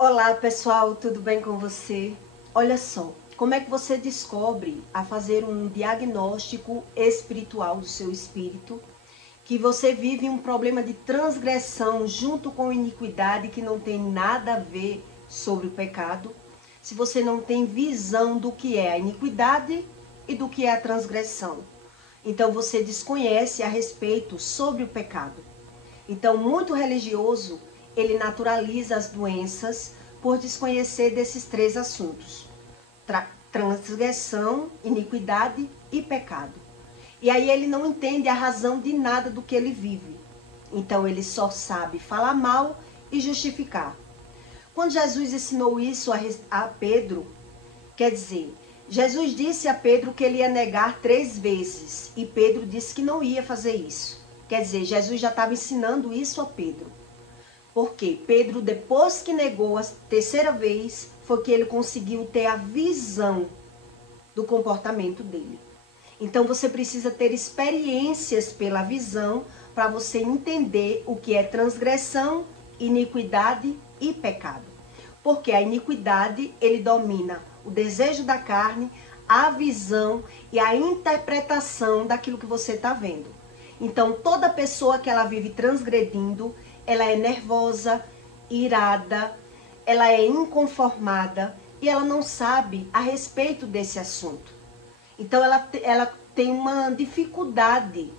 Olá pessoal, tudo bem com você? Olha só, como é que você descobre a fazer um diagnóstico espiritual do seu espírito, que você vive um problema de transgressão junto com iniquidade que não tem nada a ver sobre o pecado, se você não tem visão do que é a iniquidade e do que é a transgressão. Então você desconhece a respeito sobre o pecado. Então, muito religioso, ele naturaliza as doenças por desconhecer desses três assuntos: transgressão, iniquidade e pecado. E aí ele não entende a razão de nada do que ele vive. Então ele só sabe falar mal e justificar. Quando Jesus ensinou isso a Pedro, quer dizer, Jesus disse a Pedro que ele ia negar 3 vezes e Pedro disse que não ia fazer isso. Quer dizer, Jesus já estava ensinando isso a Pedro. Porque Pedro, depois que negou a 3ª vez, foi que ele conseguiu ter a visão do comportamento dele. Então você precisa ter experiências pela visão para você entender o que é transgressão, iniquidade e pecado. Porque a iniquidade, ele domina o desejo da carne, a visão e a interpretação daquilo que você está vendo. Então, toda pessoa que ela vive transgredindo, ela é nervosa, irada, ela é inconformada e ela não sabe a respeito desse assunto. Então, ela tem uma dificuldade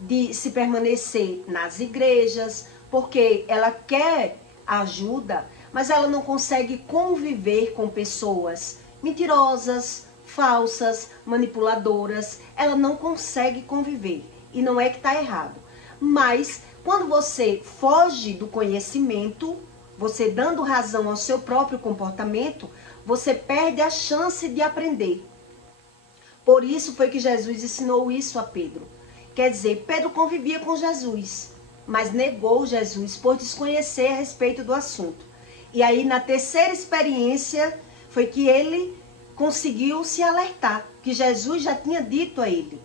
de se permanecer nas igrejas, porque ela quer ajuda, mas ela não consegue conviver com pessoas mentirosas, falsas, manipuladoras. Ela não consegue conviver. E não é que está errado. Mas quando você foge do conhecimento, você dando razão ao seu próprio comportamento, você perde a chance de aprender. Por isso foi que Jesus ensinou isso a Pedro. Quer dizer, Pedro convivia com Jesus, mas negou Jesus por desconhecer a respeito do assunto. E aí na 3ª experiência foi que ele conseguiu se alertar, que Jesus já tinha dito a ele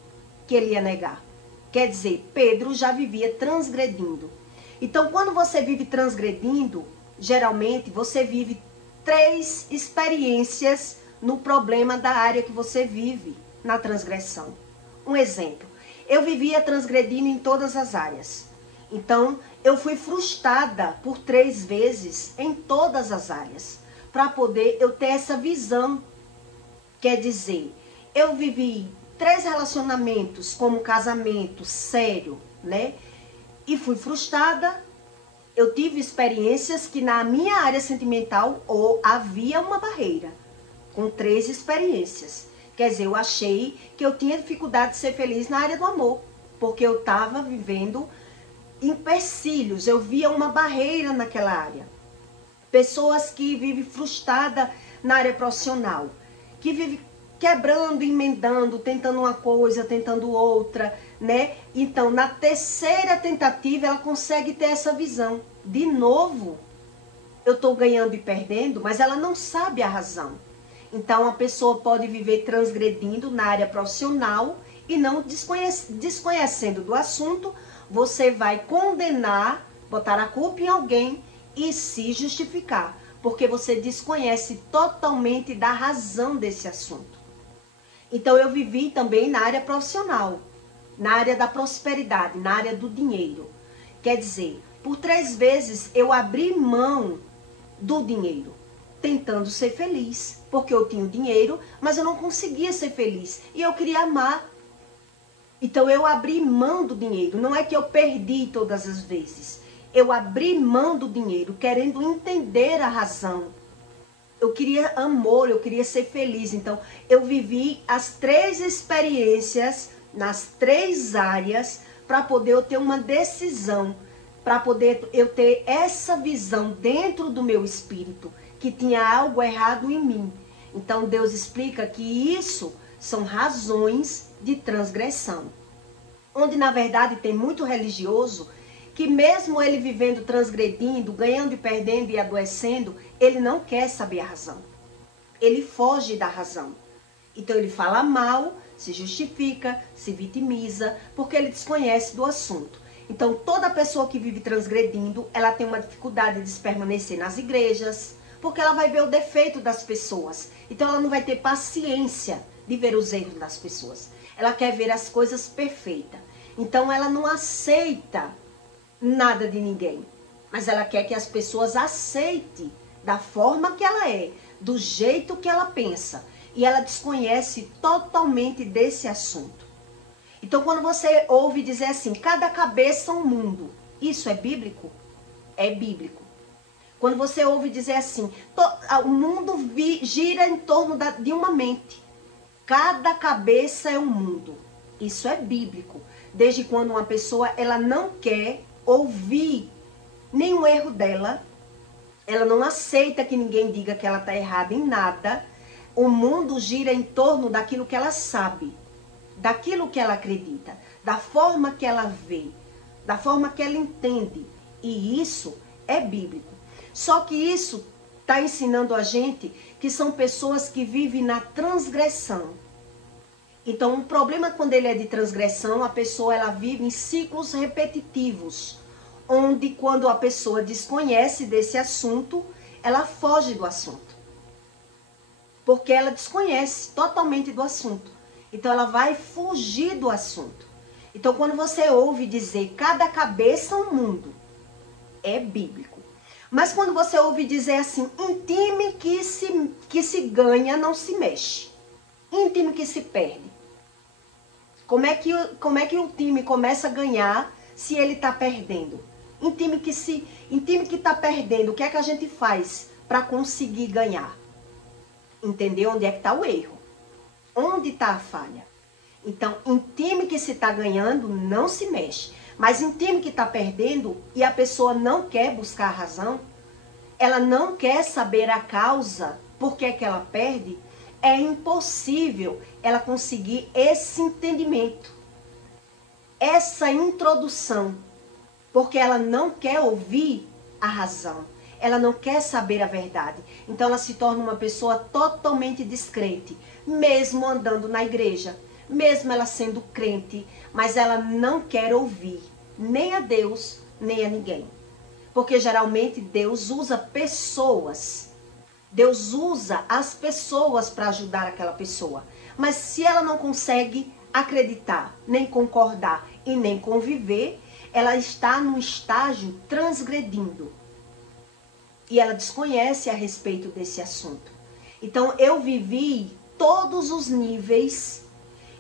que ele ia negar. Quer dizer, Pedro já vivia transgredindo. Então, quando você vive transgredindo, geralmente você vive 3 experiências no problema da área que você vive, na transgressão. Um exemplo, eu vivia transgredindo em todas as áreas. Então, eu fui frustrada por 3 vezes em todas as áreas, para poder eu ter essa visão. Quer dizer, eu vivi 3 relacionamentos como casamento sério, né? E fui frustrada. Eu tive experiências que na minha área sentimental havia uma barreira. Com 3 experiências. Quer dizer, eu achei que eu tinha dificuldade de ser feliz na área do amor. Porque eu estava vivendo empecilhos. Eu via uma barreira naquela área. Pessoas que vivem frustradas na área profissional. Que vivem quebrando, emendando, tentando uma coisa, tentando outra, né? Então, na 3ª tentativa, ela consegue ter essa visão. De novo, eu estou ganhando e perdendo, mas ela não sabe a razão. Então, a pessoa pode viver transgredindo na área profissional e não desconhecendo do assunto, você vai condenar, botar a culpa em alguém e se justificar, porque você desconhece totalmente da razão desse assunto. Então, eu vivi também na área profissional, na área da prosperidade, na área do dinheiro. Quer dizer, por 3 vezes eu abri mão do dinheiro, tentando ser feliz, porque eu tinha o dinheiro, mas eu não conseguia ser feliz e eu queria amar. Então, eu abri mão do dinheiro, não é que eu perdi todas as vezes. Eu abri mão do dinheiro, querendo entender a razão. Eu queria amor, eu queria ser feliz. Então, eu vivi as 3 experiências nas 3 áreas para poder eu ter uma decisão, para poder eu ter essa visão dentro do meu espírito, que tinha algo errado em mim. Então, Deus explica que isso são razões de transgressão. Onde, na verdade, tem muito religioso que mesmo ele vivendo transgredindo, ganhando e perdendo e adoecendo, ele não quer saber a razão. Ele foge da razão. Então ele fala mal, se justifica, se vitimiza, porque ele desconhece do assunto. Então toda pessoa que vive transgredindo, ela tem uma dificuldade de permanecer nas igrejas, porque ela vai ver o defeito das pessoas. Então ela não vai ter paciência de ver os erros das pessoas. Ela quer ver as coisas perfeitas. Então ela não aceita nada de ninguém. Mas ela quer que as pessoas aceitem da forma que ela é, do jeito que ela pensa. E ela desconhece totalmente desse assunto. Então quando você ouve dizer assim, cada cabeça um mundo, isso é bíblico? É bíblico. Quando você ouve dizer assim, o mundo gira em torno de uma mente. Cada cabeça é um mundo. Isso é bíblico. Desde quando uma pessoa ela não quer ouvir nenhum erro dela, ela não aceita que ninguém diga que ela está errada em nada. O mundo gira em torno daquilo que ela sabe, daquilo que ela acredita, da forma que ela vê, da forma que ela entende. E isso é bíblico. Só que isso está ensinando a gente que são pessoas que vivem na transgressão. Então, o problema quando ele é de transgressão, a pessoa ela vive em ciclos repetitivos, onde quando a pessoa desconhece desse assunto, ela foge do assunto. Porque ela desconhece totalmente do assunto. Então, ela vai fugir do assunto. Então, quando você ouve dizer cada cabeça um mundo, é bíblico. Mas quando você ouve dizer assim, em time que se ganha, não se mexe. Em time que se perde. Como é que o time começa a ganhar se ele está perdendo? Em time que está perdendo, o que é que a gente faz para conseguir ganhar? Entender onde é que está o erro? Onde está a falha? Então, em time que se está ganhando, não se mexe. Mas em time que está perdendo e a pessoa não quer buscar a razão, ela não quer saber a causa, por que que ela perde, é impossível ela conseguir esse entendimento, essa introdução, porque ela não quer ouvir a razão, ela não quer saber a verdade. Então ela se torna uma pessoa totalmente descrente, mesmo andando na igreja, mesmo ela sendo crente, mas ela não quer ouvir nem a Deus, nem a ninguém. Porque geralmente Deus usa pessoas. Deus usa as pessoas para ajudar aquela pessoa. Mas se ela não consegue acreditar, nem concordar e nem conviver, ela está num estágio transgredindo. E ela desconhece a respeito desse assunto. Então eu vivi todos os níveis.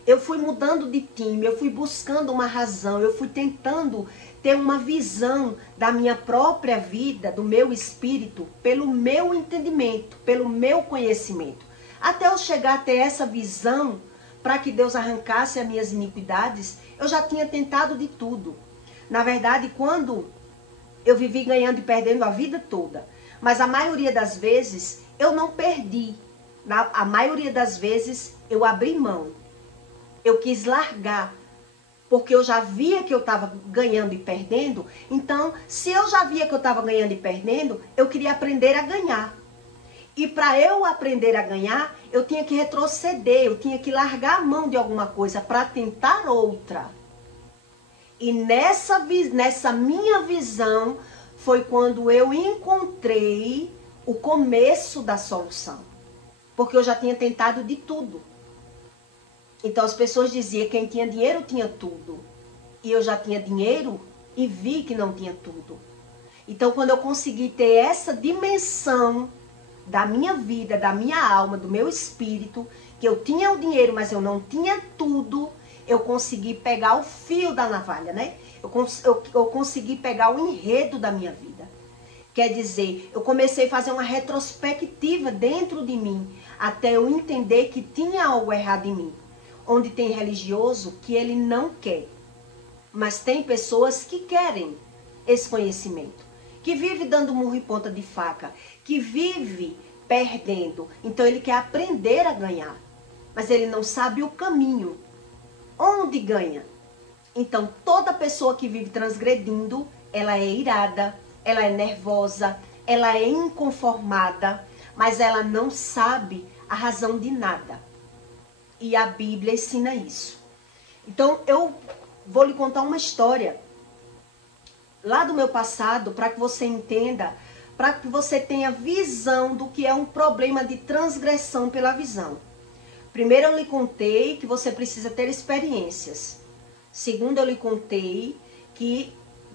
Eu fui mudando de time, eu fui buscando uma razão, eu fui tentando ter uma visão da minha própria vida, do meu espírito, pelo meu entendimento, pelo meu conhecimento. Até eu chegar a ter essa visão, para que Deus arrancasse as minhas iniquidades, eu já tinha tentado de tudo. Na verdade, quando eu vivi ganhando e perdendo a vida toda, mas a maioria das vezes eu não perdi. A maioria das vezes eu abri mão. Eu quis largar, porque eu já via que eu estava ganhando e perdendo. Então, se eu já via que eu estava ganhando e perdendo, eu queria aprender a ganhar. E para eu aprender a ganhar, eu tinha que retroceder, eu tinha que largar a mão de alguma coisa para tentar outra. E nessa minha visão, foi quando eu encontrei o começo da solução. Porque eu já tinha tentado de tudo. Então as pessoas diziam que quem tinha dinheiro tinha tudo. E eu já tinha dinheiro e vi que não tinha tudo. Então quando eu consegui ter essa dimensão da minha vida, da minha alma, do meu espírito, que eu tinha o dinheiro, mas eu não tinha tudo, eu consegui pegar o fio da navalha, né? Eu consegui pegar o enredo da minha vida. Quer dizer, eu comecei a fazer uma retrospectiva dentro de mim, até eu entender que tinha algo errado em mim. Onde tem religioso que ele não quer. Mas tem pessoas que querem esse conhecimento. Que vive dando murro em ponta de faca. Que vive perdendo. Então ele quer aprender a ganhar. Mas ele não sabe o caminho. Onde ganha? Então toda pessoa que vive transgredindo, ela é irada, ela é nervosa, ela é inconformada. Mas ela não sabe a razão de nada. E a Bíblia ensina isso. Então, eu vou lhe contar uma história lá do meu passado, para que você entenda para que você tenha visão do que é um problema de transgressão pela visão. Primeiro, eu lhe contei que você precisa ter experiências. Segundo, eu lhe contei que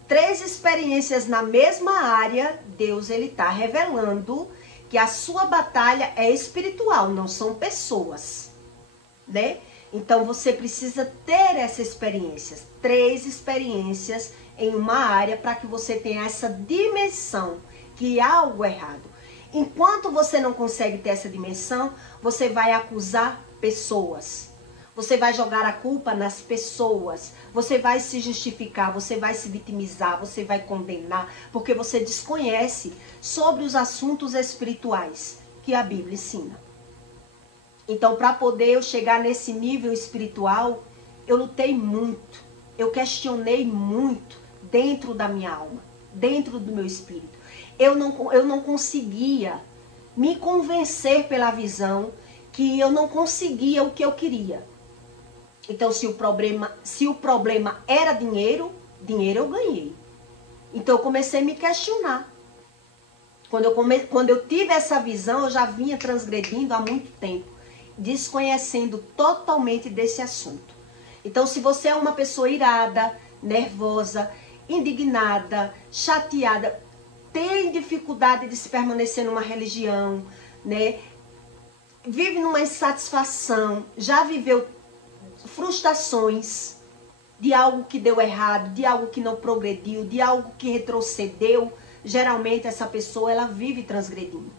3 experiências na mesma área, Deus ele está revelando que a sua batalha é espiritual, não são pessoas, né? Então, você precisa ter essas experiências, 3 experiências em uma área para que você tenha essa dimensão que há algo errado. Enquanto você não consegue ter essa dimensão, você vai acusar pessoas. Você vai jogar a culpa nas pessoas. Você vai se justificar, você vai se vitimizar, você vai condenar, porque você desconhece sobre os assuntos espirituais que a Bíblia ensina. Então, para poder eu chegar nesse nível espiritual, eu lutei muito, eu questionei muito dentro da minha alma, dentro do meu espírito. Eu não conseguia me convencer pela visão que eu não conseguia o que eu queria. Então, se o problema era dinheiro, dinheiro eu ganhei. Então, eu comecei a me questionar. Quando eu tive essa visão, eu já vinha transgredindo há muito tempo, desconhecendo totalmente desse assunto. Então, se você é uma pessoa irada, nervosa, indignada, chateada, tem dificuldade de se permanecer numa religião, né? Vive numa insatisfação, já viveu frustrações de algo que deu errado, de algo que não progrediu, de algo que retrocedeu, geralmente essa pessoa ela vive transgredindo,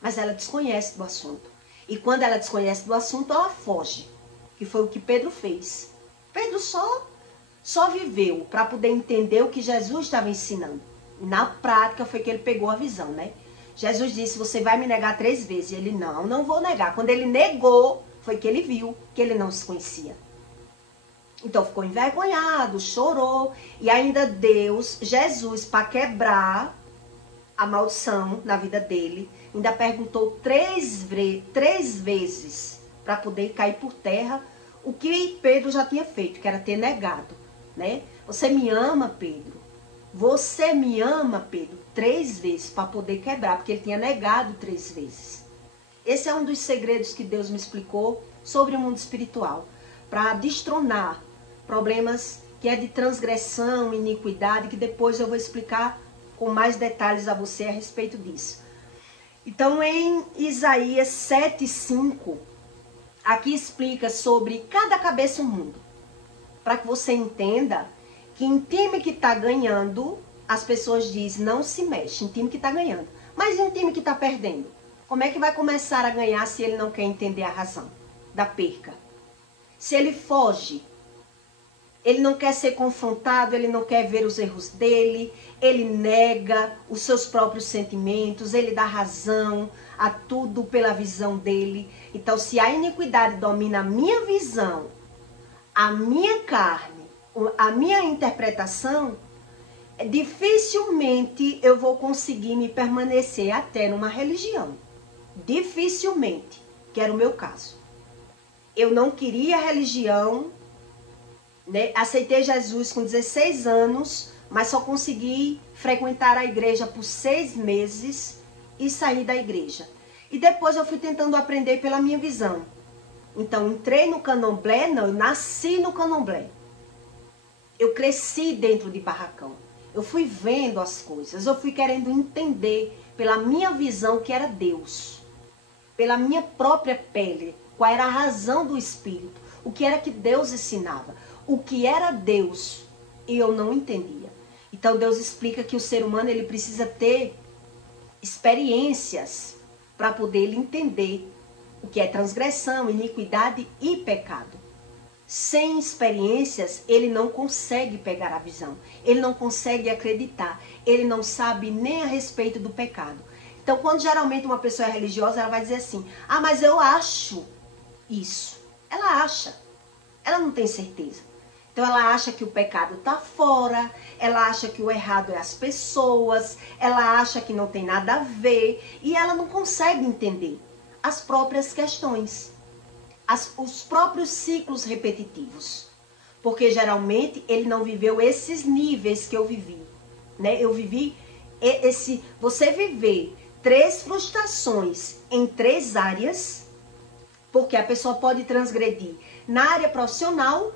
mas ela desconhece do assunto. E quando ela desconhece do assunto, ela foge, que foi o que Pedro fez. Pedro só viveu para poder entender o que Jesus estava ensinando. Na prática foi que ele pegou a visão, né? Jesus disse, você vai me negar 3 vezes. E ele, não vou negar. Quando ele negou, foi que ele viu que ele não se conhecia. Então ficou envergonhado, chorou. E ainda Deus, Jesus, para quebrar a maldição na vida dele, ainda perguntou 3 vezes para poder cair por terra o que Pedro já tinha feito, que era ter negado, né? Você me ama, Pedro? Você me ama, Pedro? 3 vezes para poder quebrar, porque ele tinha negado 3 vezes. Esse é um dos segredos que Deus me explicou sobre o mundo espiritual, para destronar problemas que é de transgressão, iniquidade, que depois eu vou explicar com mais detalhes a você a respeito disso. Então, em Isaías 7:5, aqui explica sobre cada cabeça um mundo, para que você entenda que em time que está ganhando, as pessoas dizem, não se mexe, em time que está ganhando. Mas em time que está perdendo? Como é que vai começar a ganhar se ele não quer entender a razão da perca? Se ele foge, ele não quer ser confrontado, ele não quer ver os erros dele, ele nega os seus próprios sentimentos, ele dá razão a tudo pela visão dele. Então, se a iniquidade domina a minha visão, a minha carne, a minha interpretação, dificilmente eu vou conseguir me permanecer até numa religião. Dificilmente, que era o meu caso. Eu não queria religião, né? Aceitei Jesus com 16 anos, mas só consegui frequentar a igreja por 6 meses e sair da igreja. E depois eu fui tentando aprender pela minha visão. Então, entrei no candomblé, não, eu nasci no candomblé. Eu cresci dentro de barracão. Eu fui vendo as coisas, eu fui querendo entender pela minha visão que era Deus. Pela minha própria pele, qual era a razão do Espírito, o que era que Deus ensinava, o que era Deus, e eu não entendia. Então Deus explica que o ser humano ele precisa ter experiências para poder ele entender o que é transgressão, iniquidade e pecado. Sem experiências, ele não consegue pegar a visão, ele não consegue acreditar, ele não sabe nem a respeito do pecado. Então, quando geralmente uma pessoa é religiosa, ela vai dizer assim, ah, mas eu acho isso. Ela acha, ela não tem certeza. Então, ela acha que o pecado está fora, ela acha que o errado é as pessoas, ela acha que não tem nada a ver, e ela não consegue entender as próprias questões. Os próprios ciclos repetitivos. Porque geralmente ele não viveu esses níveis que eu vivi. Né? Eu vivi você viver 3 frustrações em 3 áreas, porque a pessoa pode transgredir na área profissional,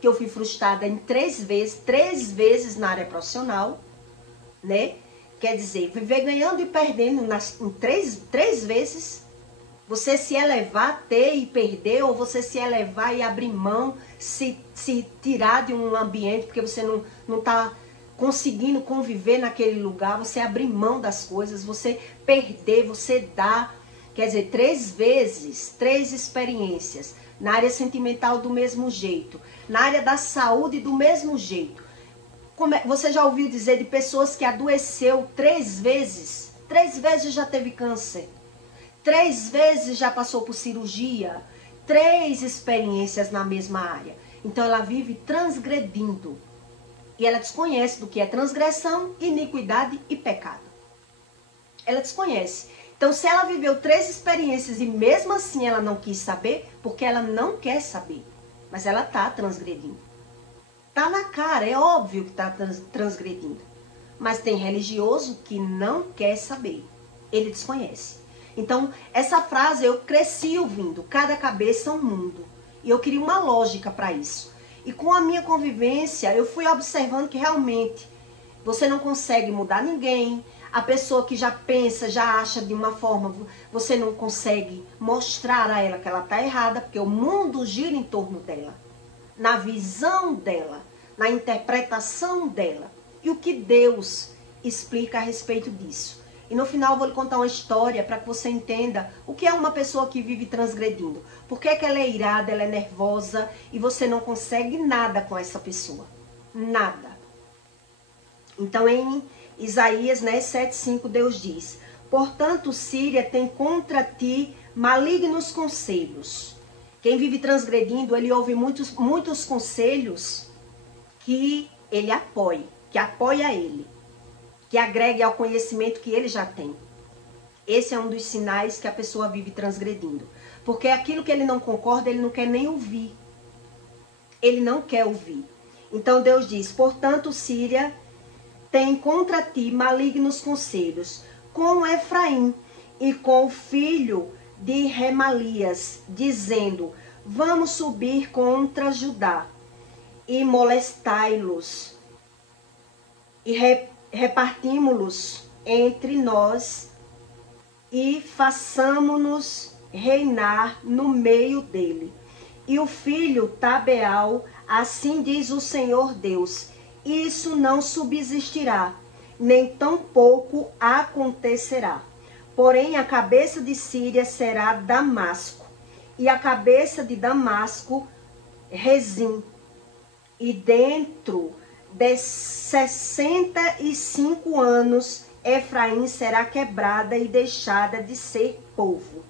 que eu fui frustrada em 3 vezes na área profissional, né? Quer dizer, viver ganhando e perdendo em 3 vezes. Você se elevar, ter e perder, ou você se elevar e abrir mão, se tirar de um ambiente porque você não está conseguindo conviver naquele lugar, você abrir mão das coisas, você perder, você dar. Quer dizer, 3 vezes, 3 experiências. Na área sentimental do mesmo jeito, na área da saúde do mesmo jeito. Você já ouviu dizer de pessoas que adoeceu 3 vezes? 3 vezes já teve câncer. 3 vezes já passou por cirurgia. 3 experiências na mesma área. Então ela vive transgredindo. E ela desconhece do que é transgressão, iniquidade e pecado. Ela desconhece. Então se ela viveu 3 experiências e mesmo assim ela não quis saber, porque ela não quer saber. Mas ela está transgredindo. Está na cara, é óbvio que está transgredindo. Mas tem religioso que não quer saber. Ele desconhece. Então, essa frase eu cresci ouvindo. Cada cabeça é um mundo. E eu queria uma lógica para isso. E com a minha convivência, eu fui observando que realmente você não consegue mudar ninguém. A pessoa que já pensa, já acha de uma forma, você não consegue mostrar a ela que ela está errada, porque o mundo gira em torno dela. Na visão dela, na interpretação dela. E o que Deus explica a respeito disso. E no final eu vou lhe contar uma história para que você entenda o que é uma pessoa que vive transgredindo. Por que ela é irada, ela é nervosa e você não consegue nada com essa pessoa. Nada. Então em Isaías 7,5 Deus diz: portanto Síria tem contra ti malignos conselhos. Quem vive transgredindo, ele ouve muitos conselhos que ele apoie, que apoia ele. Que agregue ao conhecimento que ele já tem. Esse é um dos sinais que a pessoa vive transgredindo. Porque aquilo que ele não concorda, ele não quer nem ouvir. Ele não quer ouvir. Então Deus diz: portanto, Síria tem contra ti malignos conselhos, com Efraim e com o filho de Remalias, dizendo: vamos subir contra Judá e molestai-los e repartimos-los entre nós e façamo-nos reinar no meio dele. E o filho Tabeal, assim diz o Senhor Deus: isso não subsistirá, nem tampouco acontecerá. Porém, a cabeça de Síria será Damasco, e a cabeça de Damasco, Rezim. E dentro de 65 anos, Efraim será quebrada e deixada de ser povo.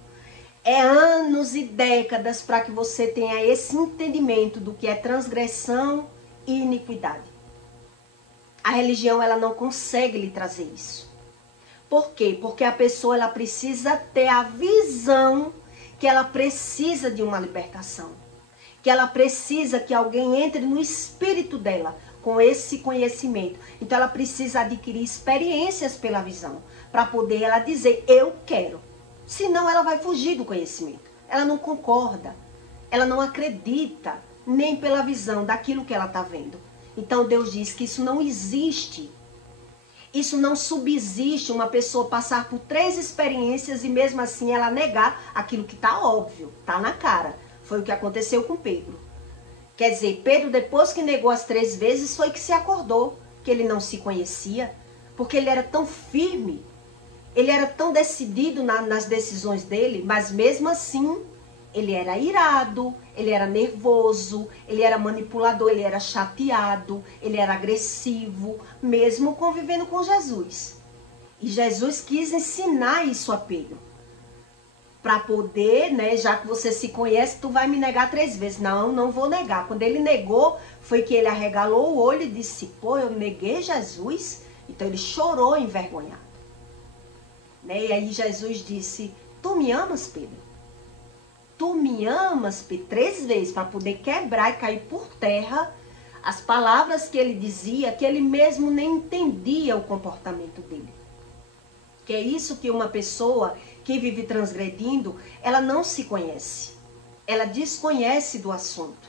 É anos e décadas para que você tenha esse entendimento do que é transgressão e iniquidade. A religião, ela não consegue lhe trazer isso. Por quê? Porque a pessoa, ela precisa ter a visão que ela precisa de uma libertação. Que ela precisa que alguém entre no espírito dela com esse conhecimento. Então ela precisa adquirir experiências pela visão, para poder ela dizer: eu quero. Senão ela vai fugir do conhecimento. Ela não concorda, ela não acredita nem pela visão daquilo que ela está vendo. Então Deus diz que isso não existe. Isso não subsiste, uma pessoa passar por 3 experiências e mesmo assim ela negar aquilo que está óbvio, está na cara. Foi o que aconteceu com Pedro. Quer dizer, Pedro, depois que negou as 3 vezes, foi que se acordou que ele não se conhecia, porque ele era tão firme, ele era tão decidido nas decisões dele, mas mesmo assim, ele era irado, ele era nervoso, ele era manipulador, ele era chateado, ele era agressivo, mesmo convivendo com Jesus. E Jesus quis ensinar isso a Pedro. Para poder, né, já que você se conhece, tu vai me negar 3 vezes. Não, não vou negar. Quando ele negou, foi que ele arregalou o olho e disse: pô, eu neguei Jesus? Então ele chorou envergonhado. Né? E aí Jesus disse: tu me amas, Pedro? Tu me amas, Pedro? 3 vezes, para poder quebrar e cair por terra as palavras que ele dizia, que ele mesmo nem entendia o comportamento dele. Que é isso que uma pessoa que vive transgredindo, ela não se conhece. Ela desconhece do assunto.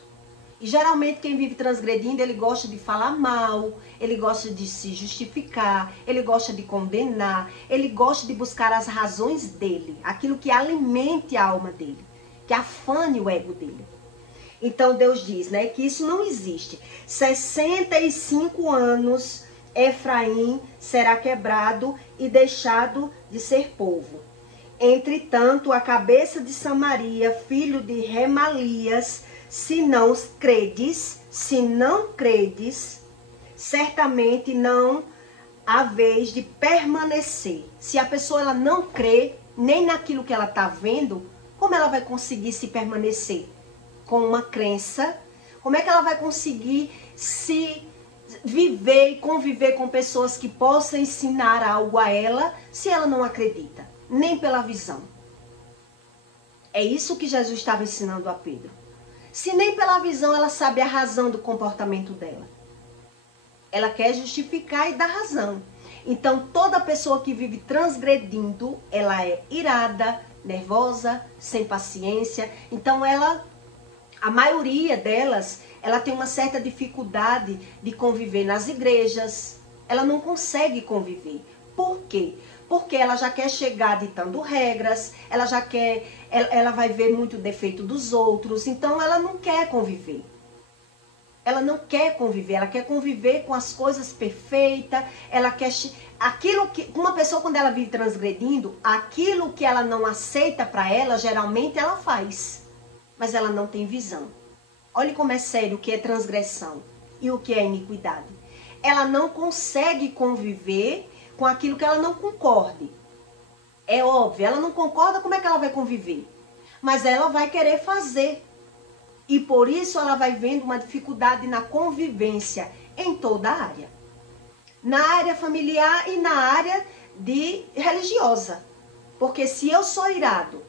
E geralmente quem vive transgredindo, ele gosta de falar mal, ele gosta de se justificar, ele gosta de condenar, ele gosta de buscar as razões dele, aquilo que alimente a alma dele, que afane o ego dele. Então Deus diz, né, que isso não existe. 65 anos Efraim será quebrado e deixado de ser povo. Entretanto, a cabeça de Samaria, filho de Remalias, se não credes, certamente não há vez de permanecer. Se a pessoa ela não crê nem naquilo que ela está vendo, como ela vai conseguir se permanecer? Com uma crença, como é que ela vai conseguir se viver e conviver com pessoas que possam ensinar algo a ela, se ela não acredita, nem pela visão? É isso que Jesus estava ensinando a Pedro. Se nem pela visão ela sabe a razão do comportamento dela, ela quer justificar e dar razão. Então toda pessoa que vive transgredindo, ela é irada, nervosa, sem paciência. Então a maioria delas, ela tem uma certa dificuldade de conviver nas igrejas. Ela não consegue conviver. Por quê? Porque ela já quer chegar ditando regras, ela vai ver muito defeito dos outros, então ela não quer conviver. Ela não quer conviver, ela quer conviver com as coisas perfeitas, ela quer aquilo que uma pessoa quando ela vive transgredindo, aquilo que ela não aceita para ela, geralmente ela faz. Mas ela não tem visão. Olha como é sério o que é transgressão e o que é iniquidade. Ela não consegue conviver com aquilo que ela não concorde. É óbvio, ela não concorda, como é que ela vai conviver? Mas ela vai querer fazer. E por isso ela vai vendo uma dificuldade na convivência em toda a área. Na área familiar e na área religiosa. Porque se eu sou irado,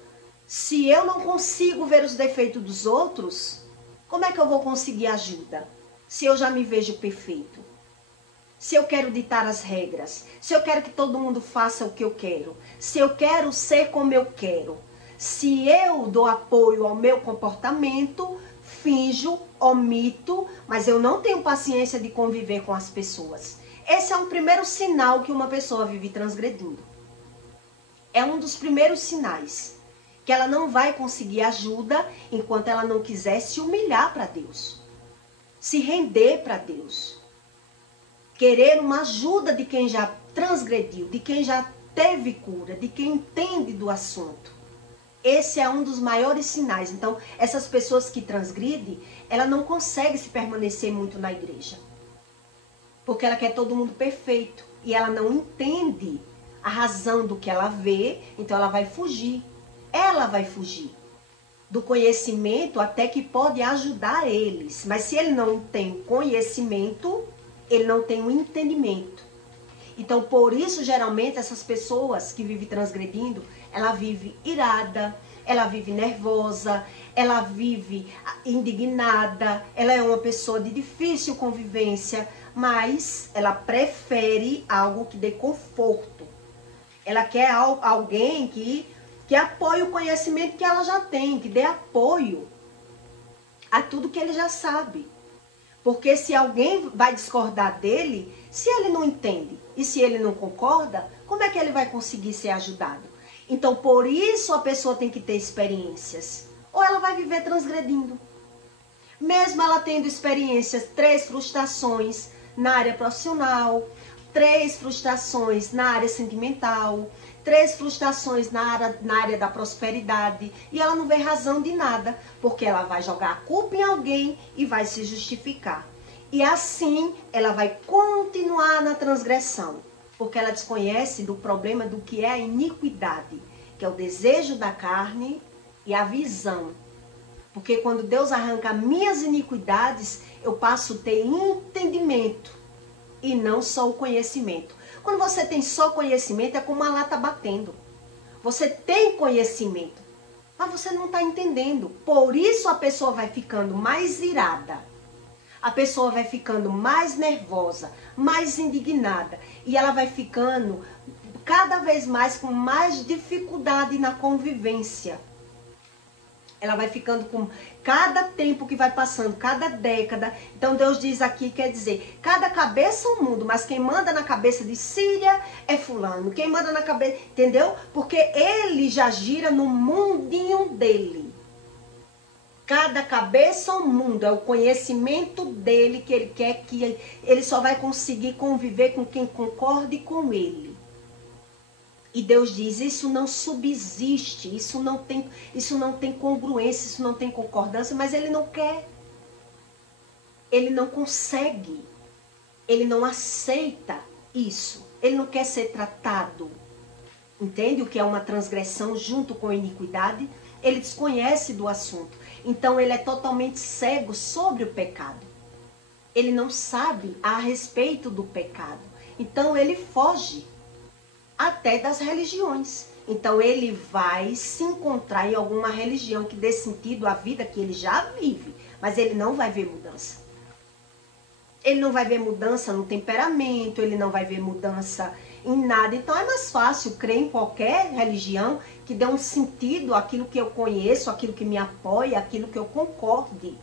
se eu não consigo ver os defeitos dos outros, como é que eu vou conseguir ajuda? Se eu já me vejo perfeito. Se eu quero ditar as regras, se eu quero que todo mundo faça o que eu quero, se eu quero ser como eu quero, se eu dou apoio ao meu comportamento, finjo, omito, mas eu não tenho paciência de conviver com as pessoas. Esse é um primeiro sinal que uma pessoa vive transgredindo. É um dos primeiros sinais que ela não vai conseguir ajuda enquanto ela não quiser se humilhar para Deus, se render para Deus. Querer uma ajuda de quem já transgrediu, de quem já teve cura, de quem entende do assunto. Esse é um dos maiores sinais. Então, essas pessoas que transgridem, ela não consegue se permanecer muito na igreja. Porque ela quer todo mundo perfeito. E ela não entende a razão do que ela vê, então ela vai fugir. Ela vai fugir do conhecimento até que pode ajudar eles. Mas se ele não tem conhecimento, ele não tem um entendimento. Então, por isso, geralmente, essas pessoas que vivem transgredindo, ela vive irada, ela vive nervosa, ela vive indignada, ela é uma pessoa de difícil convivência, mas ela prefere algo que dê conforto. Ela quer alguém que apoie o conhecimento que ela já tem, que dê apoio a tudo que ele já sabe. Porque se alguém vai discordar dele, se ele não entende e se ele não concorda, como é que ele vai conseguir ser ajudado? Então, por isso a pessoa tem que ter experiências. Ou ela vai viver transgredindo. Mesmo ela tendo experiências, 3 frustrações na área profissional, 3 frustrações na área sentimental, 3 frustrações na área da prosperidade, e ela não vê razão de nada, porque ela vai jogar a culpa em alguém e vai se justificar. E assim ela vai continuar na transgressão, porque ela desconhece do problema do que é a iniquidade, que é o desejo da carne e a visão. Porque quando Deus arranca minhas iniquidades, eu passo a ter entendimento e não só o conhecimento. Quando você tem só conhecimento, é como uma lata batendo. Você tem conhecimento, mas você não está entendendo. Por isso a pessoa vai ficando mais irada. A pessoa vai ficando mais nervosa, mais indignada. E ela vai ficando cada vez mais com mais dificuldade na convivência. Ela vai ficando com cada tempo que vai passando, cada década. Então Deus diz aqui, quer dizer, cada cabeça é um mundo, mas quem manda na cabeça de Síria é fulano. Quem manda na cabeça, entendeu? Porque ele já gira no mundinho dele. Cada cabeça é um mundo, é o conhecimento dele que ele quer que ele só vai conseguir conviver com quem concorde com ele. E Deus diz, isso não subsiste, isso não tem congruência, isso não tem concordância, mas ele não quer. Ele não consegue. Ele não aceita isso. Ele não quer ser tratado. Entende o que é uma transgressão junto com a iniquidade? Ele desconhece do assunto. Então ele é totalmente cego sobre o pecado. Ele não sabe a respeito do pecado. Então ele foge até das religiões. Então ele vai se encontrar em alguma religião que dê sentido à vida que ele já vive, mas ele não vai ver mudança. Ele não vai ver mudança no temperamento, ele não vai ver mudança em nada. Então é mais fácil crer em qualquer religião que dê um sentido àquilo que eu conheço, àquilo que me apoia, àquilo que eu concorde.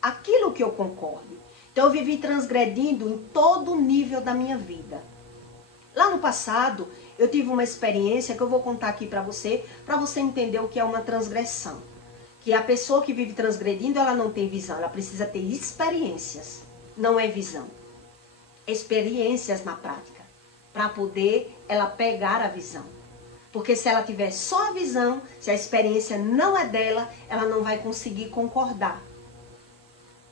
Aquilo que eu concorde. Então eu vivi transgredindo em todo o nível da minha vida. Lá no passado, eu tive uma experiência que eu vou contar aqui para você entender o que é uma transgressão. Que a pessoa que vive transgredindo, ela não tem visão, ela precisa ter experiências, não é visão. Experiências na prática, para poder ela pegar a visão. Porque se ela tiver só a visão, se a experiência não é dela, ela não vai conseguir concordar.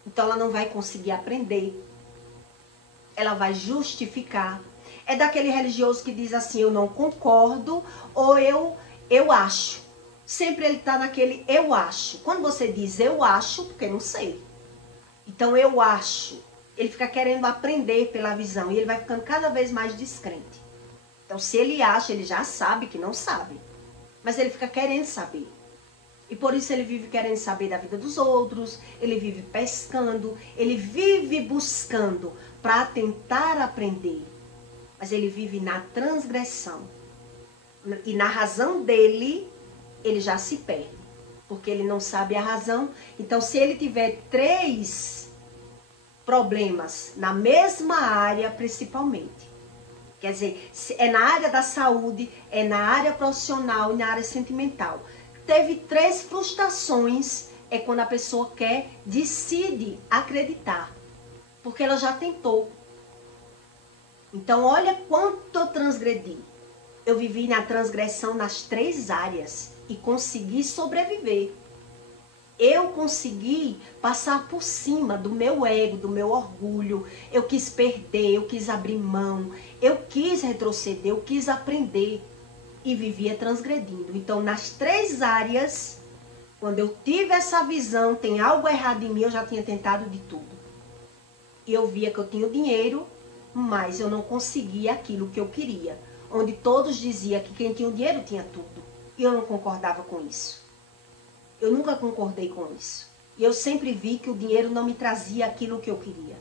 Então ela não vai conseguir aprender. Ela vai justificar. É daquele religioso que diz assim, eu não concordo, ou eu acho. Sempre ele está naquele eu acho. Quando você diz eu acho, porque não sei. Então eu acho. Ele fica querendo aprender pela visão e ele vai ficando cada vez mais descrente. Então se ele acha, ele já sabe que não sabe. Mas ele fica querendo saber. E por isso ele vive querendo saber da vida dos outros, ele vive pescando, ele vive buscando para tentar aprender. Mas ele vive na transgressão. E na razão dele, ele já se perde. Porque ele não sabe a razão. Então, se ele tiver 3 problemas na mesma área, principalmente. Quer dizer, é na área da saúde, é na área profissional e na área sentimental. Teve 3 frustrações, é quando a pessoa decide acreditar. Porque ela já tentou. Então, olha quanto eu transgredi. Eu vivi na transgressão nas 3 áreas e consegui sobreviver. Eu consegui passar por cima do meu ego, do meu orgulho. Eu quis perder, eu quis abrir mão, eu quis retroceder, eu quis aprender e vivia transgredindo. Então, nas 3 áreas, quando eu tive essa visão, tem algo errado em mim, eu já tinha tentado de tudo. E eu via que eu tinha o dinheiro, mas eu não conseguia aquilo que eu queria. Onde todos diziam que quem tinha o dinheiro tinha tudo. E eu não concordava com isso. Eu nunca concordei com isso. E eu sempre vi que o dinheiro não me trazia aquilo que eu queria.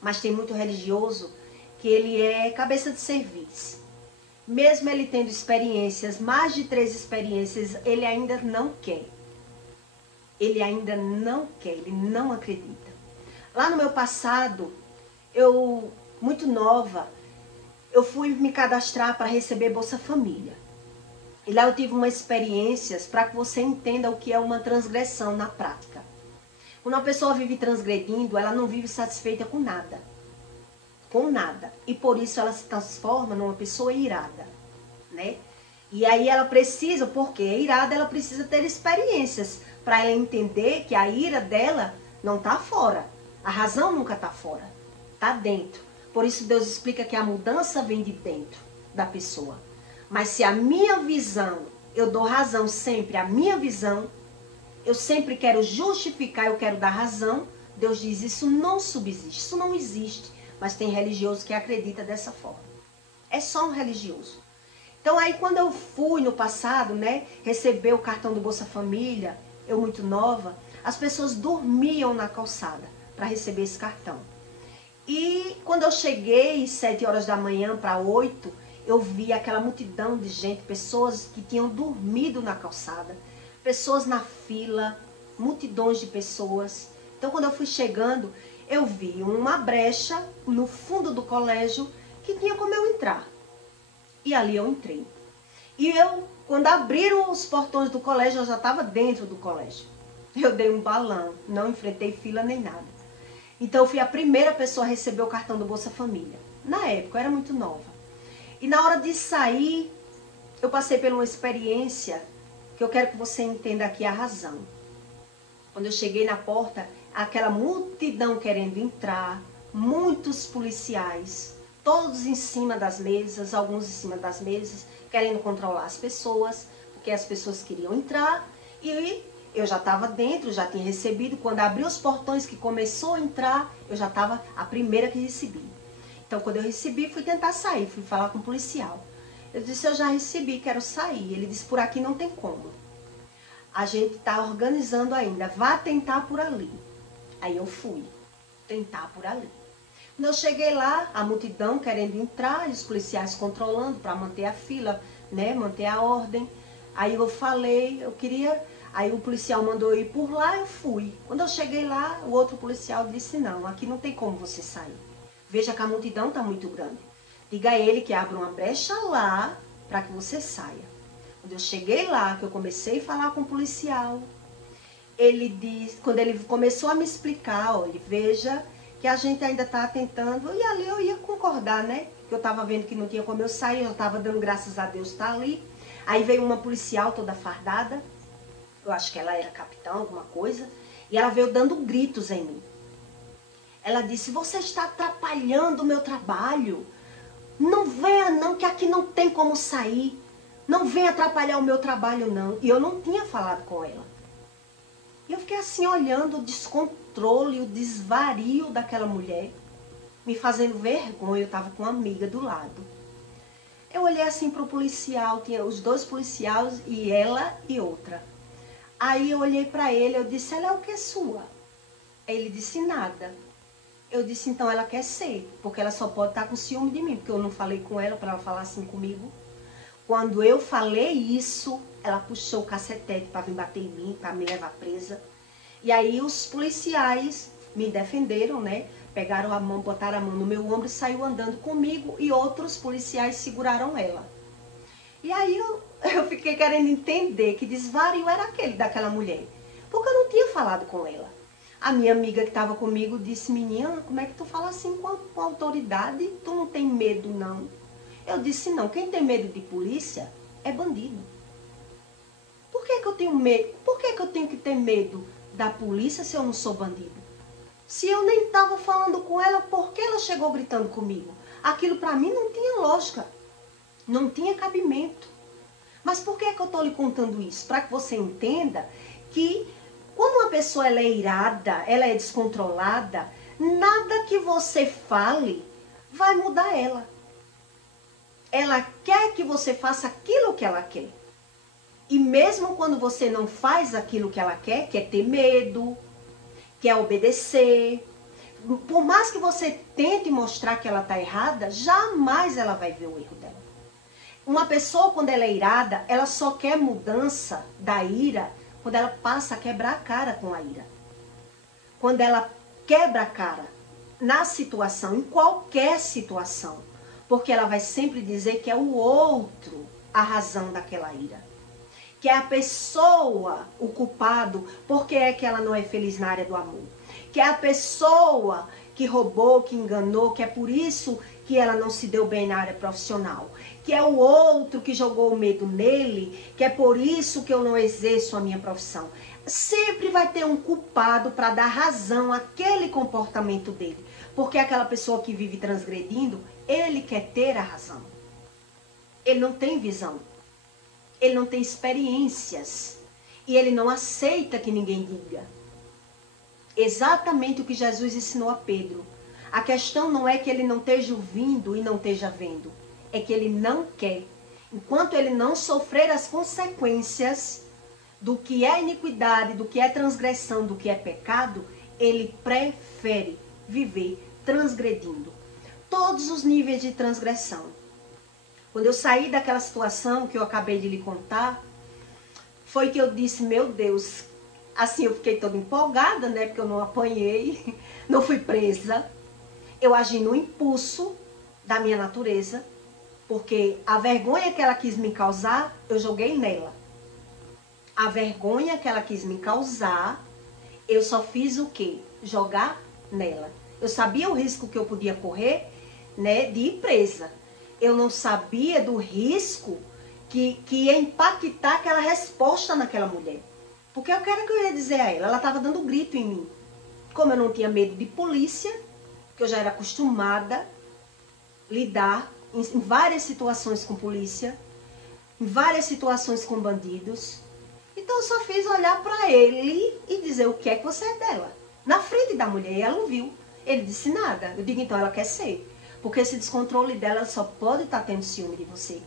Mas tem muito religioso que ele é cabeça de serviço. Mesmo ele tendo experiências, mais de 3 experiências, ele ainda não quer. Ele ainda não quer, ele não acredita. Lá no meu passado, muito nova, eu fui me cadastrar para receber Bolsa Família. E lá eu tive umas experiências para que você entenda o que é uma transgressão na prática. Quando uma pessoa vive transgredindo, ela não vive satisfeita com nada. Com nada. E por isso ela se transforma numa pessoa irada, né? E aí ela precisa, porque é irada, ela precisa ter experiências para ela entender que a ira dela não está fora. A razão nunca está fora. Está dentro. Por isso Deus explica que a mudança vem de dentro da pessoa. Mas se a minha visão, eu dou razão sempre à minha visão, eu sempre quero justificar, eu quero dar razão, Deus diz, isso não subsiste, isso não existe. Mas tem religioso que acredita dessa forma. É só um religioso. Então aí quando eu fui no passado, né, receber o cartão do Bolsa Família, eu muito nova, as pessoas dormiam na calçada para receber esse cartão. E quando eu cheguei, 7 horas da manhã para 8, eu vi aquela multidão de gente, pessoas que tinham dormido na calçada, pessoas na fila, multidões de pessoas. Então, quando eu fui chegando, eu vi uma brecha no fundo do colégio que tinha como eu entrar. E ali eu entrei. E eu, quando abriram os portões do colégio, eu já estava dentro do colégio. Eu dei um balão, não enfrentei fila nem nada. Então, eu fui a primeira pessoa a receber o cartão do Bolsa Família. Na época, eu era muito nova. E na hora de sair, eu passei por uma experiência que eu quero que você entenda aqui a razão. Quando eu cheguei na porta, aquela multidão querendo entrar, muitos policiais, todos em cima das mesas, alguns em cima das mesas, querendo controlar as pessoas, porque as pessoas queriam entrar. E eu já estava dentro, já tinha recebido. Quando abriu os portões que começou a entrar, eu já estava a primeira que recebi. Então, quando eu recebi, fui tentar sair, fui falar com o policial. Eu disse, eu já recebi, quero sair. Ele disse, por aqui não tem como. A gente está organizando ainda, vá tentar por ali. Aí eu fui tentar por ali. Quando eu cheguei lá, a multidão querendo entrar, os policiais controlando para manter a fila, né, manter a ordem. Aí eu falei, eu queria... Aí o policial mandou eu ir por lá, eu fui. Quando eu cheguei lá, o outro policial disse, não, aqui não tem como você sair. Veja que a multidão está muito grande. Diga a ele que abra uma brecha lá para que você saia. Quando eu cheguei lá, que eu comecei a falar com o policial, ele disse, quando ele começou a me explicar, olha, veja que a gente ainda está tentando, e ali eu ia concordar, né? Que eu estava vendo que não tinha como eu sair, eu estava dando graças a Deus estar ali. Aí veio uma policial toda fardada, eu acho que ela era capitão, alguma coisa, e ela veio dando gritos em mim. Ela disse, você está atrapalhando o meu trabalho. Não venha não, que aqui não tem como sair. Não venha atrapalhar o meu trabalho não. E eu não tinha falado com ela. E eu fiquei assim olhando o descontrole, o desvario daquela mulher. Me fazendo vergonha, eu estava com uma amiga do lado. Eu olhei assim para o policial, tinha os 2 policiais e ela e outra. Aí eu olhei para ele, eu disse, ela é o que sua? Ele disse, nada. Eu disse, então ela quer ser, porque ela só pode estar com ciúme de mim, porque eu não falei com ela para ela falar assim comigo. Quando eu falei isso, ela puxou o cacetete para vir bater em mim, para me levar presa. E aí os policiais me defenderam, né? Pegaram a mão, botaram a mão no meu ombro e saiu andando comigo, e outros policiais seguraram ela. E aí eu fiquei querendo entender que desvario era aquele daquela mulher, porque eu não tinha falado com ela. A minha amiga que estava comigo disse, menina, como é que tu fala assim com a autoridade? Tu não tem medo, não? Eu disse, não, quem tem medo de polícia é bandido. Por que eu tenho medo? Por que eu tenho que ter medo da polícia se eu não sou bandido? Se eu nem estava falando com ela, por que ela chegou gritando comigo? Aquilo para mim não tinha lógica, não tinha cabimento. Mas por que eu estou lhe contando isso? Para que você entenda que quando uma pessoa ela é irada, ela é descontrolada, nada que você fale vai mudar ela. Ela quer que você faça aquilo que ela quer. E mesmo quando você não faz aquilo que ela quer ter medo, quer obedecer, por mais que você tente mostrar que ela está errada, jamais ela vai ver o erro dela. Uma pessoa, quando ela é irada, ela só quer mudança da ira quando ela passa a quebrar a cara com a ira. Quando ela quebra a cara na situação, em qualquer situação. Porque ela vai sempre dizer que é o outro a razão daquela ira. Que é a pessoa o culpado porque é que ela não é feliz na área do amor. Que é a pessoa que roubou, que enganou, que é por isso que ela não se deu bem na área profissional. Que é o outro que jogou o medo nele, que é por isso que eu não exerço a minha profissão. Sempre vai ter um culpado para dar razão àquele comportamento dele. Porque aquela pessoa que vive transgredindo, ele quer ter a razão. Ele não tem visão. Ele não tem experiências. E ele não aceita que ninguém diga. Exatamente o que Jesus ensinou a Pedro. A questão não é que ele não esteja ouvindo e não esteja vendo. É que ele não quer. Enquanto ele não sofrer as consequências do que é iniquidade, do que é transgressão, do que é pecado, ele prefere viver transgredindo. Todos os níveis de transgressão. Quando eu saí daquela situação que eu acabei de lhe contar, foi que eu disse, meu Deus, assim eu fiquei toda empolgada, né? Porque eu não apanhei, não fui presa. Eu agi no impulso da minha natureza, porque a vergonha que ela quis me causar, eu joguei nela. A vergonha que ela quis me causar, eu só fiz o quê? Jogar nela. Eu sabia o risco que eu podia correr, né, de ir presa. Eu não sabia do risco que ia impactar aquela resposta naquela mulher. Porque o que era que eu ia dizer a ela? Ela estava dando grito em mim. Como eu não tinha medo de polícia, que eu já era acostumada a lidar em várias situações com polícia, em várias situações com bandidos. Então eu só fiz olhar para ele e dizer o que é que você é dela. Na frente da mulher, e ela não viu. Ele disse nada. Eu digo, então ela quer ser. Porque esse descontrole dela, ela só pode estar tendo ciúme de você.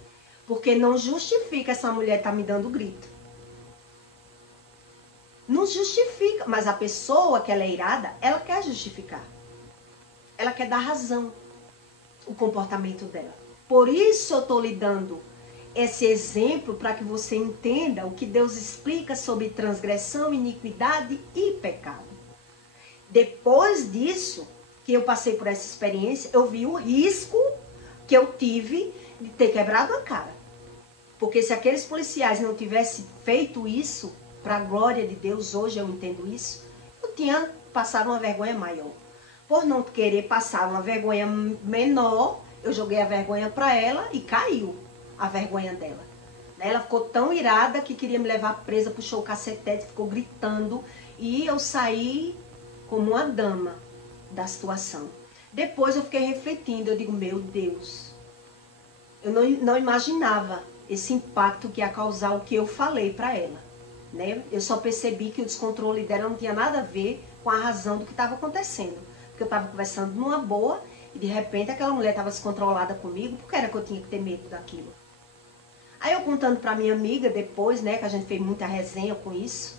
Porque não justifica essa mulher estar me dando grito. Não justifica. Mas a pessoa que ela é irada, ela quer justificar. Ela quer dar razão ao comportamento dela. Por isso eu estou lhe dando esse exemplo para que você entenda o que Deus explica sobre transgressão, iniquidade e pecado. Depois disso, que eu passei por essa experiência, eu vi o risco que eu tive de ter quebrado a cara. Porque se aqueles policiais não tivessem feito isso, para a glória de Deus, hoje eu entendo isso, eu tinha passado uma vergonha maior. Por não querer passar uma vergonha menor, eu joguei a vergonha para ela e caiu a vergonha dela. Ela ficou tão irada que queria me levar presa, puxou o cacetete, ficou gritando e eu saí como uma dama da situação. Depois eu fiquei refletindo, eu digo, meu Deus, eu não imaginava esse impacto que ia causar o que eu falei para ela. Né? Eu só percebi que o descontrole dela não tinha nada a ver com a razão do que estava acontecendo. Porque eu estava conversando numa boa e de repente aquela mulher estava descontrolada comigo, porque era que eu tinha que ter medo daquilo. Aí eu contando para minha amiga depois, né, que a gente fez muita resenha com isso,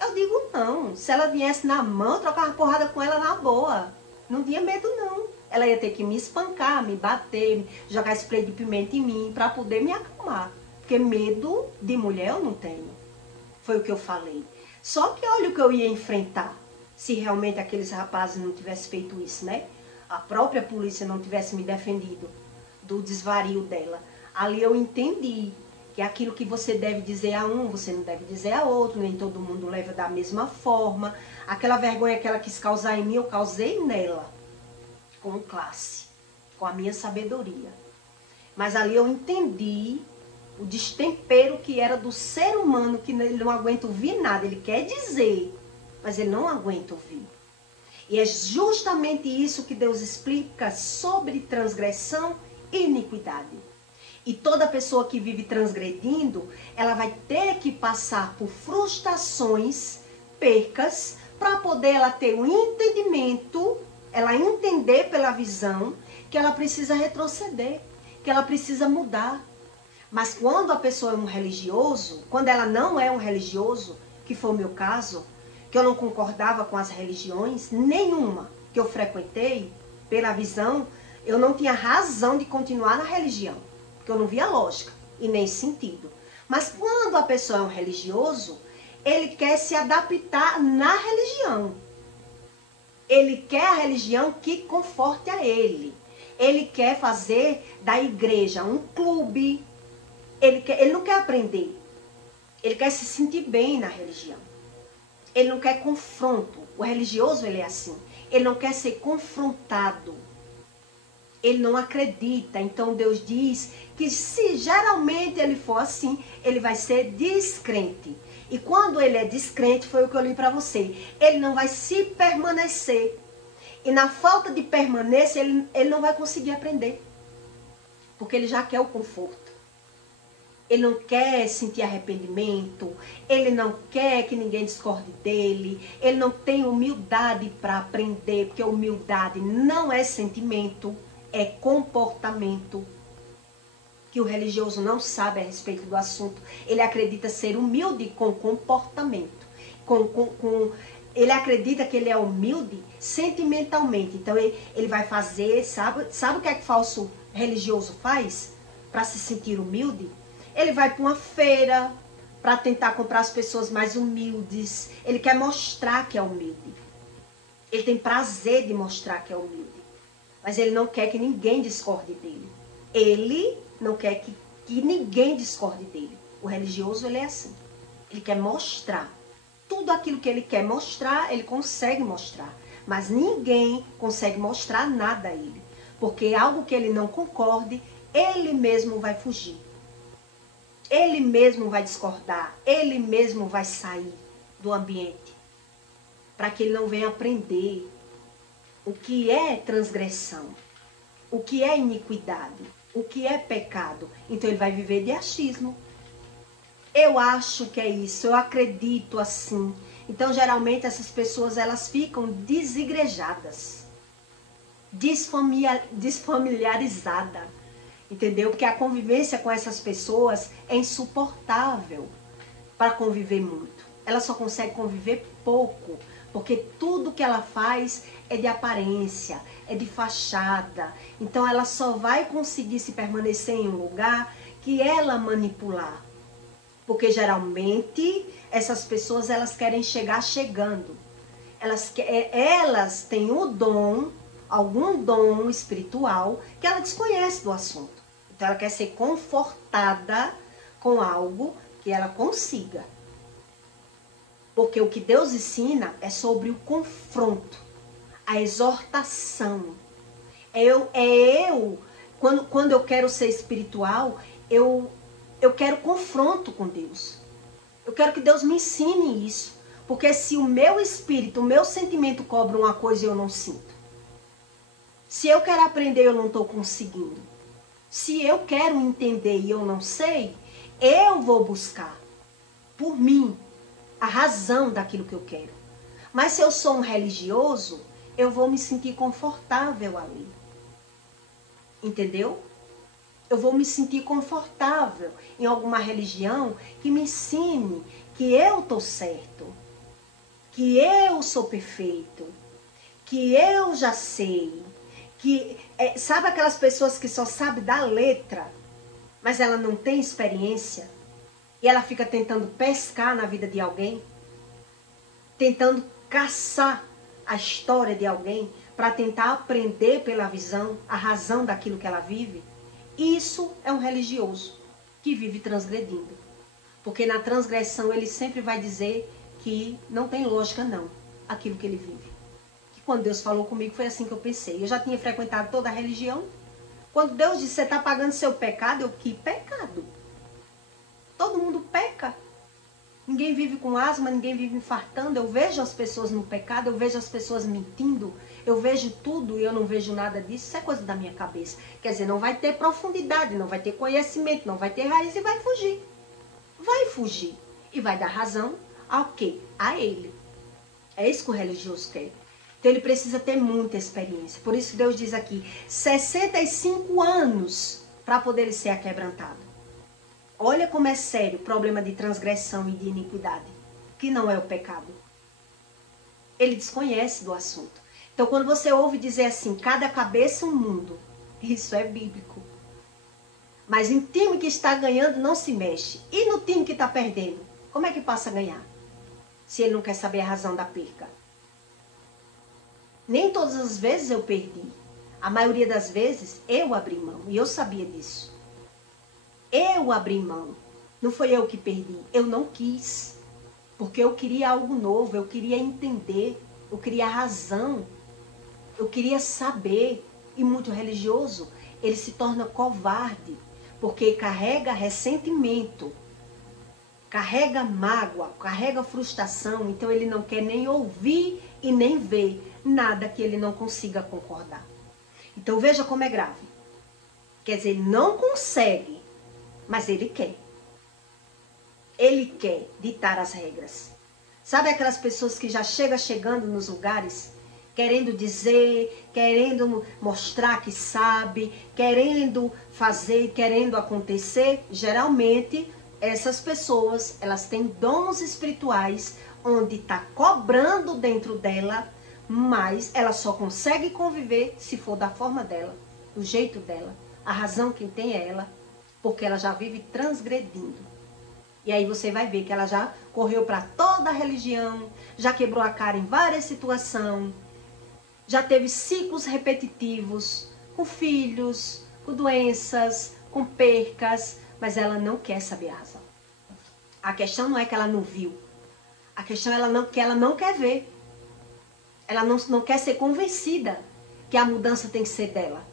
eu digo, não, se ela viesse na mão, eu trocava porrada com ela na boa. Não tinha medo, não. Ela ia ter que me espancar, me bater, jogar spray de pimenta em mim, para poder me acalmar. Porque medo de mulher eu não tenho. Foi o que eu falei. Só que olha o que eu ia enfrentar, se realmente aqueles rapazes não tivessem feito isso, né? A própria polícia não tivesse me defendido do desvario dela. Ali eu entendi que aquilo que você deve dizer a um, você não deve dizer a outro, nem todo mundo leva da mesma forma. Aquela vergonha que ela quis causar em mim, eu causei nela, com classe, com a minha sabedoria. Mas ali eu entendi o destempero que era do ser humano, que ele não aguenta ouvir nada, ele quer dizer, mas ele não aguenta ouvir. E é justamente isso que Deus explica sobre transgressão e iniquidade. E toda pessoa que vive transgredindo, ela vai ter que passar por frustrações, percas, para poder ela ter um entendimento, ela entender pela visão que ela precisa retroceder, que ela precisa mudar. Mas quando a pessoa é um religioso, quando ela não é um religioso, que foi o meu caso, que eu não concordava com as religiões, nenhuma que eu frequentei, pela visão, eu não tinha razão de continuar na religião. Porque eu não via lógica e nem sentido. Mas quando a pessoa é um religioso, ele quer se adaptar na religião. Ele quer a religião que conforte a ele. Ele quer fazer da igreja um clube. Ele não quer aprender. Ele quer se sentir bem na religião. Ele não quer confronto. O religioso, ele é assim. Ele não quer ser confrontado. Ele não acredita. Então Deus diz que se geralmente ele for assim, ele vai ser descrente. E quando ele é descrente, foi o que eu li para você, ele não vai se permanecer. E na falta de permanência, ele não vai conseguir aprender. Porque ele já quer o conforto. Ele não quer sentir arrependimento, ele não quer que ninguém discorde dele, ele não tem humildade para aprender, porque humildade não é sentimento, é comportamento. Que o religioso não sabe a respeito do assunto. Ele acredita ser humilde com comportamento, com ele acredita que ele é humilde sentimentalmente. Então ele vai fazer, sabe o que é que falso religioso faz para se sentir humilde? Ele vai para uma feira para tentar comprar as pessoas mais humildes. Ele quer mostrar que é humilde. Ele tem prazer de mostrar que é humilde. Mas ele não quer que ninguém discorde dele. Ele não quer que ninguém discorde dele. O religioso, ele é assim. Ele quer mostrar. Tudo aquilo que ele quer mostrar, ele consegue mostrar. Mas ninguém consegue mostrar nada a ele. Porque algo que ele não concorde, ele mesmo vai fugir. Ele mesmo vai discordar. Ele mesmo vai sair do ambiente. Para que ele não venha aprender o que é transgressão, o que é iniquidade, o que é pecado. Então ele vai viver de achismo. Eu acho que é isso, eu acredito assim. Então geralmente essas pessoas elas ficam desigrejadas, desfamiliarizadas, entendeu? Porque a convivência com essas pessoas é insuportável para conviver muito. Ela só consegue conviver pouco, porque tudo que ela faz é de aparência, é de fachada. Então ela só vai conseguir se permanecer em um lugar que ela manipular. Porque geralmente essas pessoas elas querem chegar chegando. Elas têm o dom, algum dom espiritual que ela desconhece do assunto. Então ela quer ser confortada com algo que ela consiga. Porque o que Deus ensina é sobre o confronto, a exortação. Quando eu quero ser espiritual, eu quero confronto com Deus. Eu quero que Deus me ensine isso. Porque se o meu espírito, o meu sentimento cobra uma coisa e eu não sinto. Se eu quero aprender e eu não estou conseguindo. Se eu quero entender e eu não sei, eu vou buscar por mim a razão daquilo que eu quero. Mas se eu sou um religioso, eu vou me sentir confortável ali. Entendeu? Eu vou me sentir confortável em alguma religião que me ensine que eu estou certo, que eu sou perfeito, que eu já sei, sabe aquelas pessoas que só sabem da letra, mas ela não tem experiência e ela fica tentando pescar na vida de alguém, tentando caçar a história de alguém para tentar aprender pela visão, a razão daquilo que ela vive? Isso é um religioso que vive transgredindo. Porque na transgressão ele sempre vai dizer que não tem lógica não, aquilo que ele vive. Que quando Deus falou comigo foi assim que eu pensei. Eu já tinha frequentado toda a religião. Quando Deus disse, você está pagando seu pecado, eu, que pecado? Todo mundo peca. Ninguém vive com asma, ninguém vive infartando. Eu vejo as pessoas no pecado, eu vejo as pessoas mentindo. Eu vejo tudo e eu não vejo nada disso. Isso é coisa da minha cabeça. Quer dizer, não vai ter profundidade, não vai ter conhecimento, não vai ter raiz e vai fugir. Vai fugir. E vai dar razão ao quê? A ele. É isso que o religioso quer. Então ele precisa ter muita experiência. Por isso Deus diz aqui, 65 anos para poder ser aquebrantado. Olha como é sério o problema de transgressão e de iniquidade, que não é o pecado. Ele desconhece do assunto. Então, quando você ouve dizer assim, cada cabeça um mundo, isso é bíblico. Mas em time que está ganhando, não se mexe. E no time que está perdendo, como é que passa a ganhar? Se ele não quer saber a razão da perca. Nem todas as vezes eu perdi. A maioria das vezes eu abri mão. E eu sabia disso. Eu abri mão. Não foi eu que perdi. Eu não quis. Porque eu queria algo novo. Eu queria entender. Eu queria razão. Eu queria saber. E muito religioso, ele se torna covarde. Porque carrega ressentimento. Carrega mágoa. Carrega frustração. Então ele não quer nem ouvir e nem ver nada que ele não consiga concordar. Então veja como é grave. Quer dizer, ele não consegue. Mas ele quer. Ele quer ditar as regras. Sabe aquelas pessoas que já chegando nos lugares, querendo dizer, querendo mostrar que sabe, querendo fazer, querendo acontecer? Geralmente, essas pessoas, elas têm dons espirituais onde está cobrando dentro dela, mas ela só consegue conviver se for da forma dela, do jeito dela. A razão quem tem é ela, porque ela já vive transgredindo. E aí você vai ver que ela já correu para toda a religião, já quebrou a cara em várias situações, já teve ciclos repetitivos, com filhos, com doenças, com percas, mas ela não quer saber a razão. A questão não é que ela não viu, a questão é que ela não quer ver. Ela não quer ser convencida que a mudança tem que ser dela.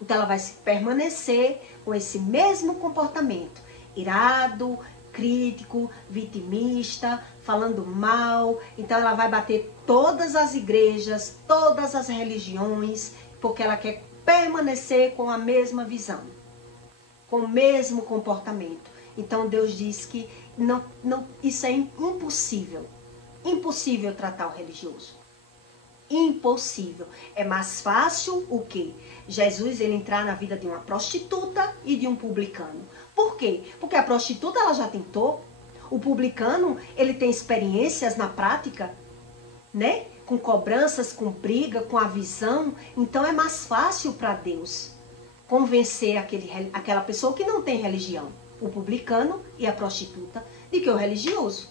Então ela vai permanecer com esse mesmo comportamento, irado, crítico, vitimista, falando mal. Então ela vai bater todas as igrejas, todas as religiões, porque ela quer permanecer com a mesma visão, com o mesmo comportamento. Então Deus diz que isso é impossível. Impossível tratar o religioso. Impossível. É mais fácil o quê? Jesus ele entrar na vida de uma prostituta e de um publicano. Por quê? Porque a prostituta ela já tentou. O publicano ele tem experiências na prática, né? Com cobranças, com briga, com a visão. Então é mais fácil para Deus convencer aquela pessoa que não tem religião, o publicano e a prostituta, de que o religioso.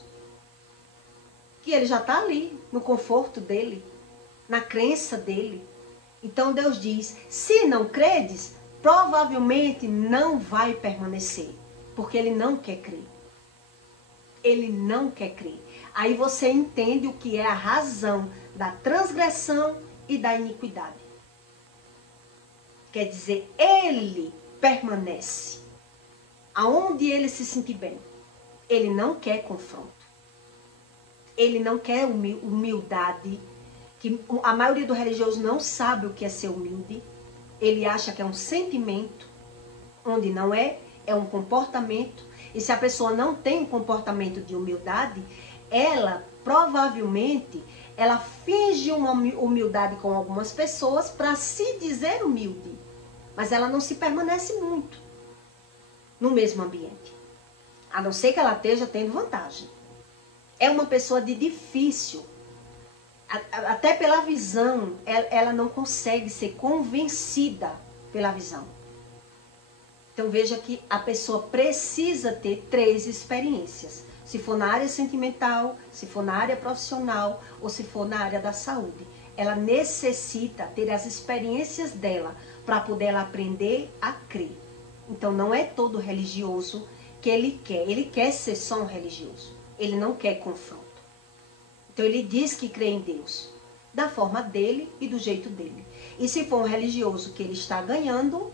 Que ele já está ali, no conforto dele, na crença dele. Então Deus diz, se não credes, provavelmente não vai permanecer, porque ele não quer crer. Ele não quer crer. Aí você entende o que é a razão da transgressão e da iniquidade. Quer dizer, ele permanece aonde ele se sentir bem. Ele não quer confronto. Ele não quer humildade, que a maioria do religioso não sabe o que é ser humilde. Ele acha que é um sentimento, onde não é, é um comportamento. E se a pessoa não tem um comportamento de humildade, ela provavelmente ela finge uma humildade com algumas pessoas para se dizer humilde. Mas ela não se permanece muito no mesmo ambiente. A não ser que ela esteja tendo vantagem. É uma pessoa de difícil. Até pela visão, ela não consegue ser convencida pela visão. Então veja que a pessoa precisa ter 3 experiências. Se for na área sentimental, se for na área profissional ou se for na área da saúde. Ela necessita ter as experiências dela para poder ela aprender a crer. Então não é todo religioso que ele quer. Ele quer ser só um religioso. Ele não quer confronto. Então ele diz que crê em Deus, da forma dele e do jeito dele. E se for um religioso que ele está ganhando,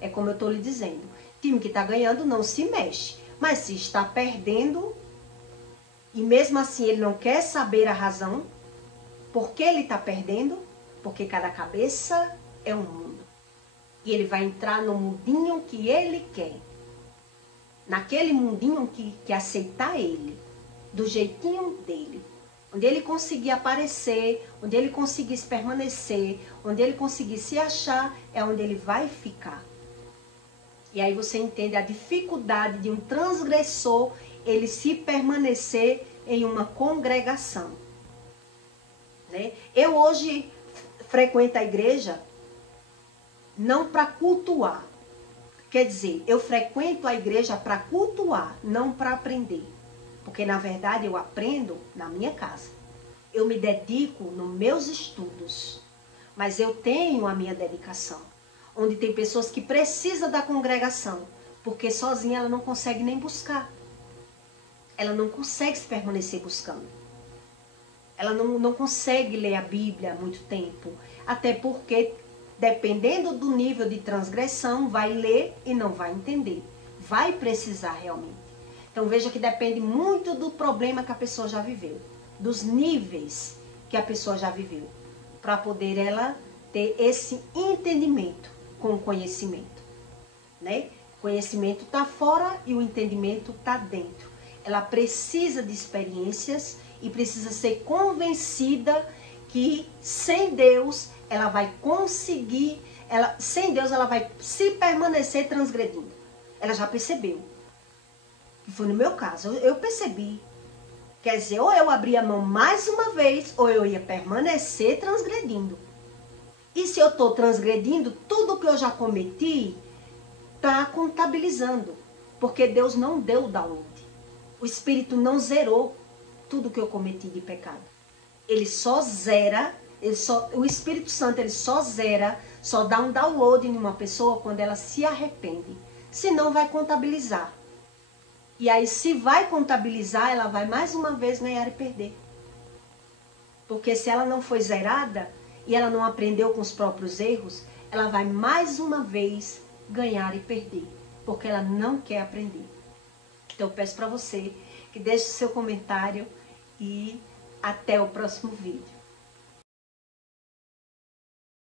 é como eu estou lhe dizendo, time que está ganhando não se mexe. Mas se está perdendo, e mesmo assim ele não quer saber a razão, por que ele está perdendo? Porque cada cabeça é um mundo. E ele vai entrar no mundinho que ele quer. Naquele mundinho que aceitar ele, do jeitinho dele. Onde ele conseguir aparecer, onde ele conseguir permanecer, onde ele conseguir se achar, é onde ele vai ficar. E aí você entende a dificuldade de um transgressor, ele se permanecer em uma congregação. Né? Eu hoje frequento a igreja não para cultuar. Quer dizer, eu frequento a igreja para cultuar, não para aprender. Porque, na verdade, eu aprendo na minha casa. Eu me dedico nos meus estudos. Mas eu tenho a minha dedicação. Onde tem pessoas que precisam da congregação. Porque sozinha ela não consegue nem buscar. Ela não consegue se permanecer buscando. Ela não consegue ler a Bíblia há muito tempo. Até porque, dependendo do nível de transgressão, vai ler e não vai entender. Vai precisar realmente. Então veja que depende muito do problema que a pessoa já viveu, dos níveis que a pessoa já viveu, para poder ela ter esse entendimento com o conhecimento. Né? O conhecimento está fora e o entendimento está dentro. Ela precisa de experiências e precisa ser convencida que sem Deus ela vai conseguir, sem Deus ela vai se permanecer transgredindo. Ela já percebeu. Foi no meu caso, eu percebi. Quer dizer, ou eu abria a mão mais uma vez, ou eu ia permanecer transgredindo. E se eu estou transgredindo, tudo que eu já cometi está contabilizando. Porque Deus não deu o download. O Espírito não zerou tudo que eu cometi de pecado. Ele só zera, o Espírito Santo ele só zera, só dá um download em uma pessoa quando ela se arrepende. Senão vai contabilizar. E aí se vai contabilizar, ela vai mais uma vez ganhar e perder. Porque se ela não foi zerada e ela não aprendeu com os próprios erros, ela vai mais uma vez ganhar e perder. Porque ela não quer aprender. Então eu peço para você que deixe o seu comentário e até o próximo vídeo.